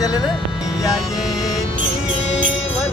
चले ना या ये जीवन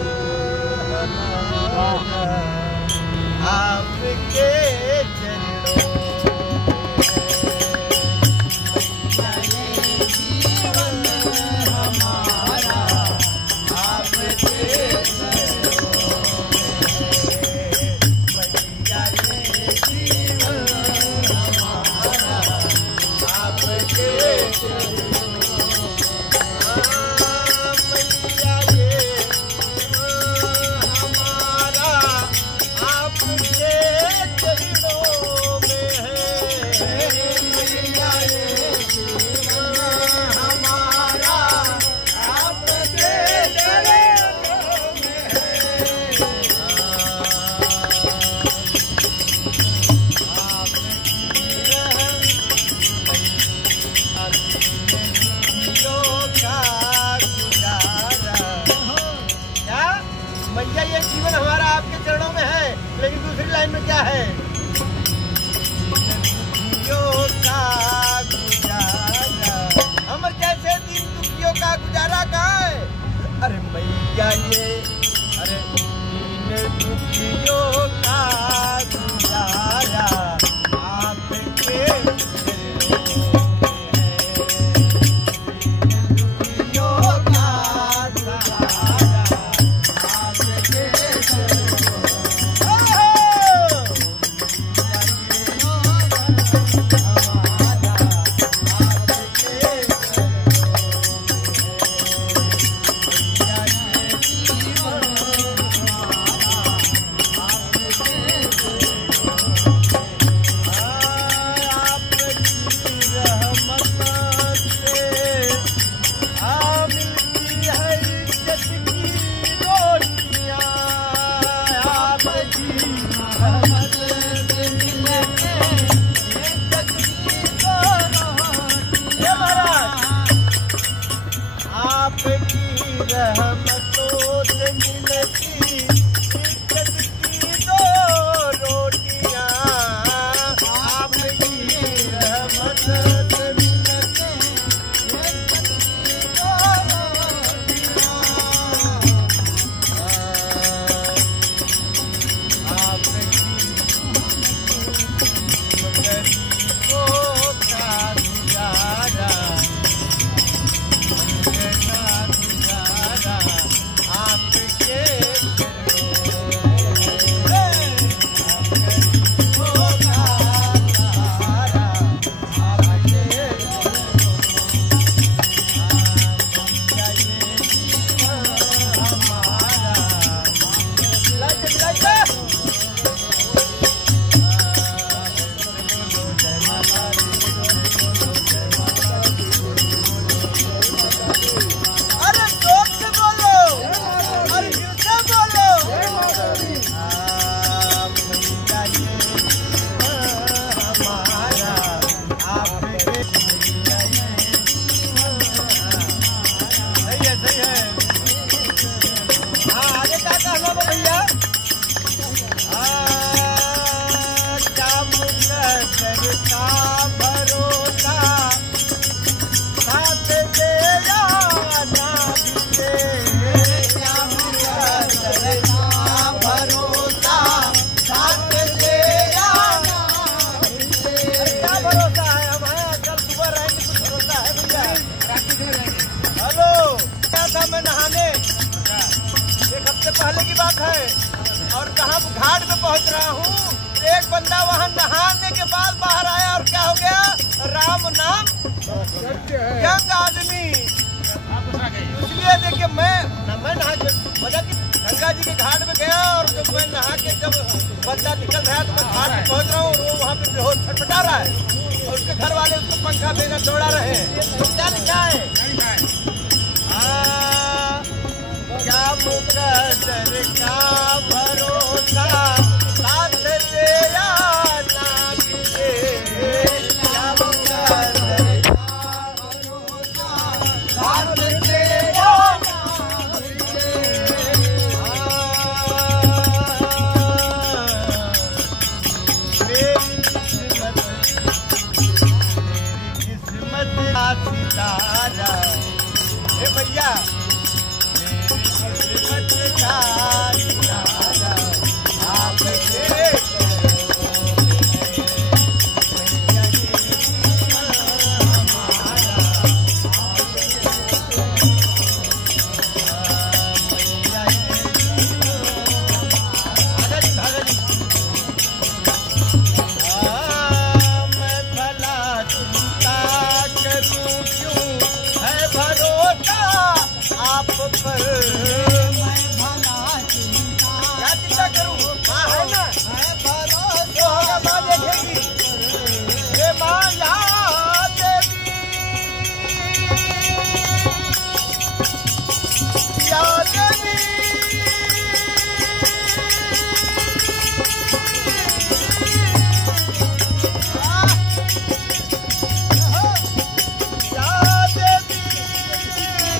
हमारा आपके चरणों मैया ये जीवन हमारा आपके चरणों में है। लेकिन दूसरी लाइन में क्या है? हमर जैसे दीन दुखियों का गुजारा कहाँ है? अरे मैया ये अरे दीन दुखियों का गुजारा आपके रहमतों से मिलती इज्जत की दो रोटियां आपकी रहमत से मिलती इज्जत की दो रोटियां आपकी गरीबों का गुजारा मैं नहाने एक हफ्ते पहले की बात है और कहाँ घाट पे पहुंच रहा हूँ। एक बंदा वहाँ नहाने के बाद बाहर आया और क्या हो गया? राम नाम यंग आदमी। इसलिए देखिए मैं नहा के मजा की गंगा जी के घाट में गया और जब मैं नहा के जब बंदा निकल रहा है तो मैं घाट पे पहुंच रहा हूँ और वो वहाँ पे बेहोश छटपटा रहा है और उसके घर वाले उसको पंखा भेजा दौड़ा रहे हैं। तो क्या लिखा है? क्या मुकद्दर का भरोसा साथ तेरा ना मिले। क्या मुकद्दर का भरोसा साथ तेरा ना मिले। मेरी किस्मत का सितारा मैया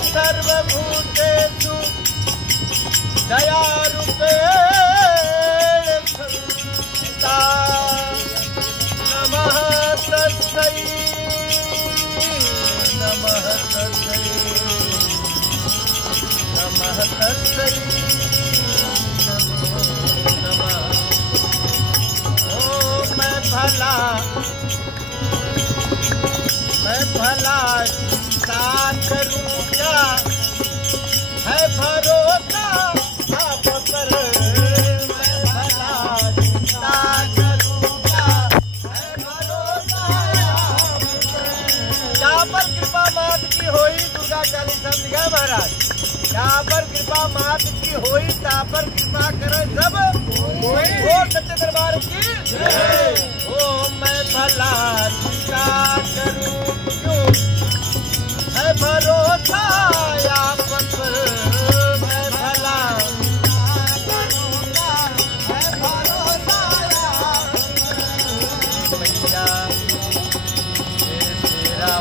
सर्वभूतेषु दया रूपेण संस्थिता नमः तस्मै नमः तस्मै नमः तस्मै नमो नमः। ओ मैं भला चिंता करूं क्या है भरोसा आप पर। मैं भला चिंता करूं क्या है भरोसा आप पर। यहाँ पर कृपा मात की होई दुर्गा चालीसा लिखा महाराज। यहाँ पर कृपा मात की होई ता पर कृपा करे सब कोई। सत्य दरबार की ओ मैं भला चिंता करूं क्यों है भरोसा आप पर। मैं भला करूंगा है भरोसा आप पर। मैया तेरा